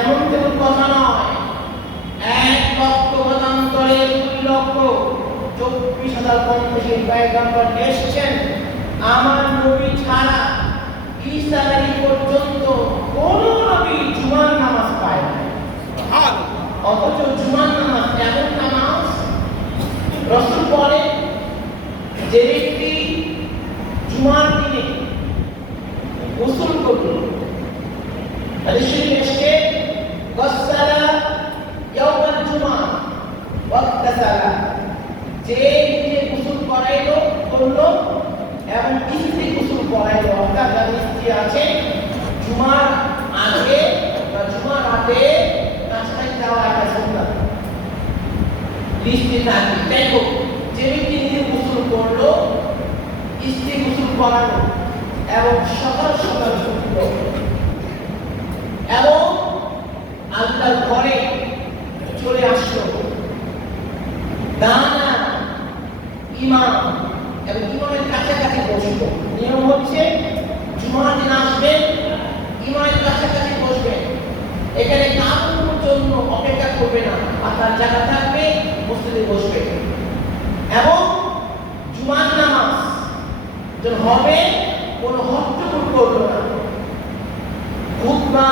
যেমন তেমন কথা নয়। 1 লক্ষ মতান্তরে 2 লক্ষ 24,000 কম থেকে পয়গম্বর এসেছেন। আমার নবী ছাড়া ঈসা নবী পর্যন্ত কোন নবী জুমার নামাজ পায় না। অথচ জুমার নামাজ এমন নামাজ, রাসূল বলেন যে ব্যক্তি জুমার দিনে গোসল করবে, হাদিসে এসেছে গাসসালা ইয়াউমাল জুমআ ওয়াক্তাসালা, যে নিজে গোসল করলো এবং স্ত্রী গোসল করাইলো, অর্থাৎ যার স্ত্রী আছে জুমার আগে বা জুমার রাতে কাছাকাছি যাওয়া একটা সুন্নাত লিস্টে থাকে। তাই হোক, যে ব্যক্তি নিজে গোসল করলো, স্ত্রী গোসল করালো এবং সকাল সকাল উঠলো এবং আল্লাহর ঘরে চলে আসলো, দাঁড়া ইমাম এবং ইমামের কাছাকাছি বসলো। নিয়ম হচ্ছে জুমার দিন আসবেন, ইমামের কাছাকাছি বসবেন, এখানে কারোর জন্য অপেক্ষা করবে না, আপনার জায়গা থাকবে, মসজিদে বসবে এবং জুমার নামাজ যখন হবে কোনো হট্টগোল করলো না। খুতবা